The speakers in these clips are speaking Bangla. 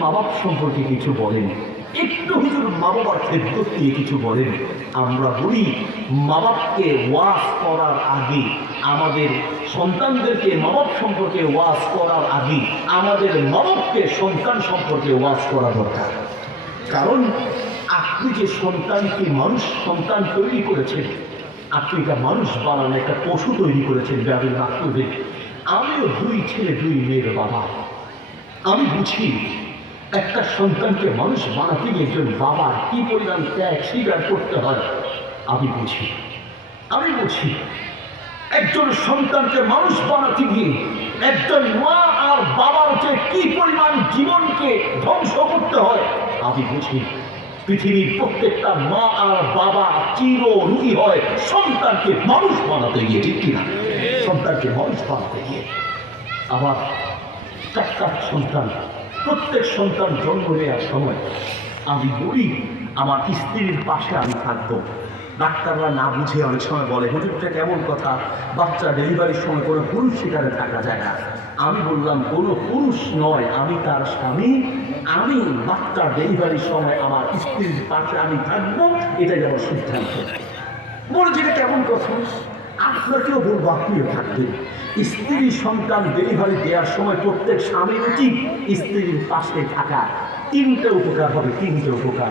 মা বাপ সম্পর্কে কিছু বলেন, একটু হুজুর মা বাবার খেদমত নিয়ে কিছু বলেন। আমরা বলি মা বাপকে ওয়াজ করার আগে, আমাদের সন্তানদেরকে মা বাপ সম্পর্কে ওয়াজ করার আগে আমাদের মা বাপকে সন্তান সম্পর্কে ওয়াজ করা দরকার। কারণ আপনি যে সন্তানকে মানুষ সন্তান তৈরি করেছেন, আপনি একটা মানুষ বানান, একটা পশু তৈরি করেছেন ব্যাপী রাখতে। আমিও 2 ছেলে 2 মেয়ের বাবা। আমি বুঝি একটা সন্তানকে মানুষ বানাতে গিয়ে একজন বাবার কি পরিমাণ ত্যাগ স্বীকার করতে হয়। আমি বুঝি একজন সন্তানকে মানুষ বানাতে গিয়ে একজন মা আর বাবার যে কি পরিমাণ জীবনকে ধ্বংস করতে হয়। আমি বুঝি পৃথিবীর প্রত্যেকটা মা আর বাবা চিররুগী হয় সন্তানকে মানুষ বানাতে গিয়ে, ঠিক কিনা? সন্তানকে মানুষ বানাতে গিয়ে। আবার 4টা সন্তান, প্রত্যেক সন্তান জন্ম নেওয়ার সময় আমি বলি আমার স্ত্রীর পাশে আমি থাকবো। ডাক্তাররা না বুঝে অনেক সময় বলে হুজুরটা কেমন কথা, বাচ্চা ডেলিভারির সময় কোনো পুরুষ সেখানে থাকা যায় না। আমি বললাম কোনো পুরুষ নয়, আমি তার স্বামী, আমি বাচ্চা ডেলিভারির সময় আমার স্ত্রীর পাশে আমি থাকবো, এটাই আমার সিদ্ধান্ত। বলে যেটা কেমন কথা, আপনাকেও বলবো আপনিও থাকবেন। স্ত্রী সন্তান ডেলিভারি দেওয়ার সময় প্রত্যেক স্বামীর উচিত স্ত্রীর পাশে থাকা। 3টে উপকার হবে, 3টে উপকার।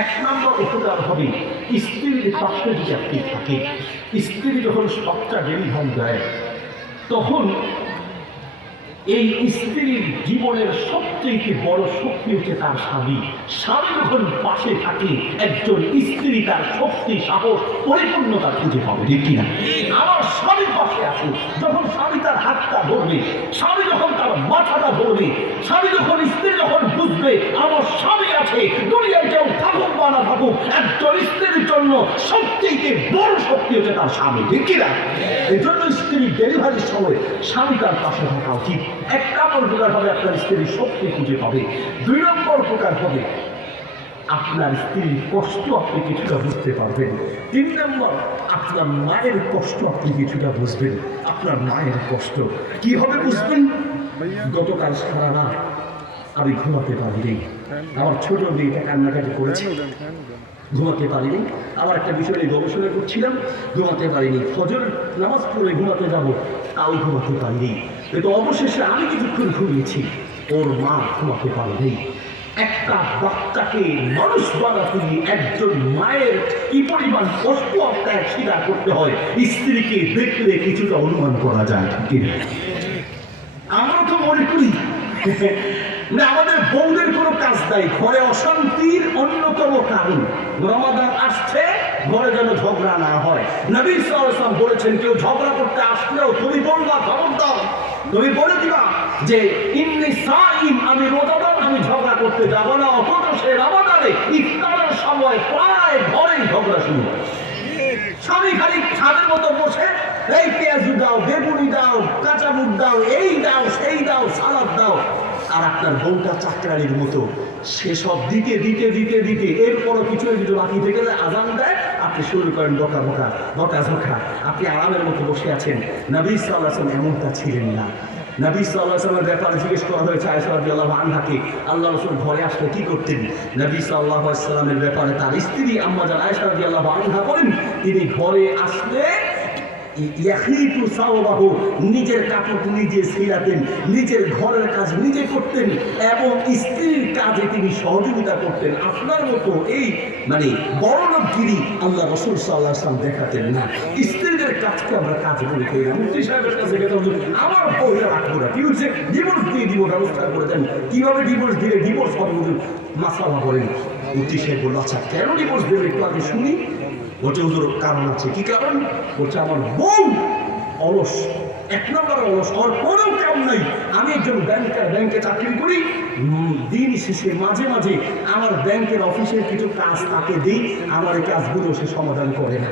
1 নম্বর উপকার হবে স্ত্রীর পাশে যদি আপনি থাকে, স্ত্রী যখন বাচ্চা ডেলিভারি দেয় তখন এই স্ত্রীর জীবনের সবচেয়ে বড় শক্তি হচ্ছে তার স্বামী। স্বামী যখন পাশে থাকে একজন স্ত্রী তার শক্তি সাহস পরিপূর্ণতা খুঁজে পাবে, ঠিক কিনা? আমার স্বামী পাশে আছে, যখন স্বামী তার হাতটা ধরবে, স্বামী যখন তার মাথাটা ধরবে, স্বামী যখন স্ত্রী যখন বুঝবে আমার স্বামী আছে, দুনিয়ায় কেউ থাকুক বা না থাকুক, একজন স্ত্রীর জন্য সবচেয়ে বড় শক্তি হচ্ছে তার স্বামী, ঠিক কিনা? এই জন্য স্ত্রীর ডেলিভারির সময় স্বামী তার পাশে থাকা উচিত। 1 নম্বর উপকার হবে আপনার স্ত্রীর শক্তি খুঁজে পাবে। 2 নম্বর উপকার হবে আপনার স্ত্রীর কষ্ট আপনি কিছুটা বুঝতে পারবেন। 3 নম্বর আপনার মায়ের কষ্ট আপনি কিছুটা বুঝবেন। আপনার মায়ের কষ্ট কি হবে বুঝবেন। গতকাল সারা রাত আমি ঘুমাতে পারিনি, আমার ছোট মেয়েটা কান্নাকাটি করেছে, ঘুমাতে পারিনি। আবার একটা বিষয় নিয়ে গবেষণা করছিলাম, ঘুমাতে পারিনি। ফজর নামাজ পড়ে ঘুমাতে যাব, তাও ঘুমাতে পারিনি। কিন্তু অবশেষে আমি কিছুক্ষণ ঘুমিয়েছি, ওর মা ঘুমাতে পারেনি। একটা বাচ্চাকে মানুষ বানাতে গিয়ে একজন মায়ের কি পরিমাণ কষ্ট আপনার স্বীকার করতে হয় স্ত্রীকে দেখলে কিছুটা অনুমান করা যায়, ঠিক না? আমরা তো মনে করি আমাদের বউদের কোনো কাজ নাই, ঘরে অশান্তির অন্যতম কারণ রমাদান আসছে, ঘরে যেন ঝগড়া না হয়। নবী সাল্লাল্লাহু আলাইহি ওয়াসাল্লাম বলেছেন কেউ ঝগড়া করতে আসলেও তুমি বলবা, খবর দাও, তুমি বলে দিবা যে ইন্নী সাইম, আমি রোজাদার, আমি ঝগড়া করতে যাব না। অথচ সে রমাদানে ইফতারের সময় প্রায় ঘরেই ঝগড়া শুরু হয়। স্বামী খালি ছাদের মতো বসে এই পেঁয়াজু দাও, বেগুনি দাও, কাঁচা বুট দাও, এই দাও, সেই দাও, সালাদ দাও। আর আপনার বউটা চাকরানির মতো সেসব দিতে দিতে দিতে দিতে এরপরও কিছু বাকি থেকে আজান দেয়, আপনি শুরু করেন বকা। আপনি আরামের মতো বসে আছেন। নবী সাল্লাল্লাহু আলাইহি ওয়াসাল্লাম এমনটা ছিলেন না। নবী সাল্লাল্লাহু আলাইহি ওয়াসাল্লামের ব্যাপারে জিজ্ঞেস করা হয়েছে আয়েশা রাদিয়াল্লাহু আনহাকে, আল্লাহ রাসূল ঘরে আসলে কি করতেন? নবী সাল্লাল্লাহু আলাইহি ওয়াসাল্লামের ব্যাপারে তার স্ত্রী আম্মা জান আয়েশা রাদিয়াল্লাহু আনহা বলেন, তিনি ঘরে আসলে নিজের কাপড় নিজে ছিঁড়াতেন, নিজের ঘরের কাজ নিজে করতেন এবং স্ত্রীর কাজে তিনি সহযোগিতা করতেন। আপনার মতো এই বড়লোকগিরি আল্লাহ রাসূল সাল্লাল্লাহু আলাইহি ওয়াসাল্লাম দেখাতেন না। স্ত্রীদের কাজকে আমরা কাজ মনে করি না। মুফতি সাহেবের কাছে গেলাম, আমার বউরা রাখবো না, কি হচ্ছে, ডিভোর্স দিয়ে দিব, ব্যবস্থা করে দেন। কিভাবে ডিভোর্স দিলে ডিভোর্স হবে মাসালা বলেন। মুফতি সাহেব বলল, আচ্ছা কেন ডিভোর্স দেবে একটু আগে শুনি। বলছে হুজুর কারণ আছে। কি কারণ? বলছে আমার বউ অলস, 1 নম্বর অলস, আমার কোনো কাম নাই। আমি একজন ব্যাংকে চাকরি করি, দিন শেষে মাঝে মাঝে আমার ব্যাংকের অফিসের কিছু কাজ তাকে দিই, আমার এই কাজগুলো সে সমাধান করে না।